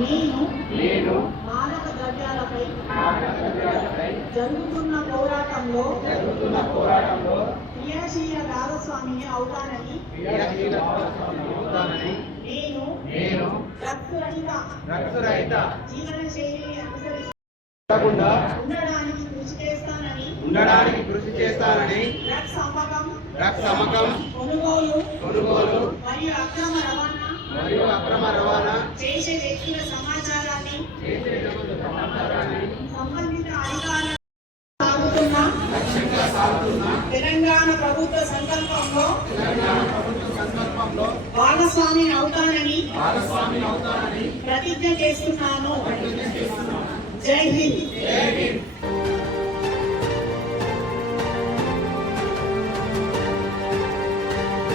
నేను మాదక ద్రవ్యాలపై జరుగుతున్న పోరాటంలో క్రియాశీల భాగస్వామిని అవుతానని నేను ఉండడానికి కృషి చేస్తానని ఉండడానికి కృషి చేస్తానని డ్రగ్స్ అమ్మకం డ్రగ్స్ అమ్మకం కొనుగోలు కొనుగోలు మరియు అక్రమ రవాణా మరియు అక్రమ రవాణా చేసే వ్యక్తుల సమాచారాన్ని సంబంధిత అధికారులు సాగుతున్న తెలంగాణ ప్రభుత్వ సంకల్పంలో సందర్భంలో భాగస్వామిని అవుతానని ప్రతిజ్ఞ చేస్తున్నాను.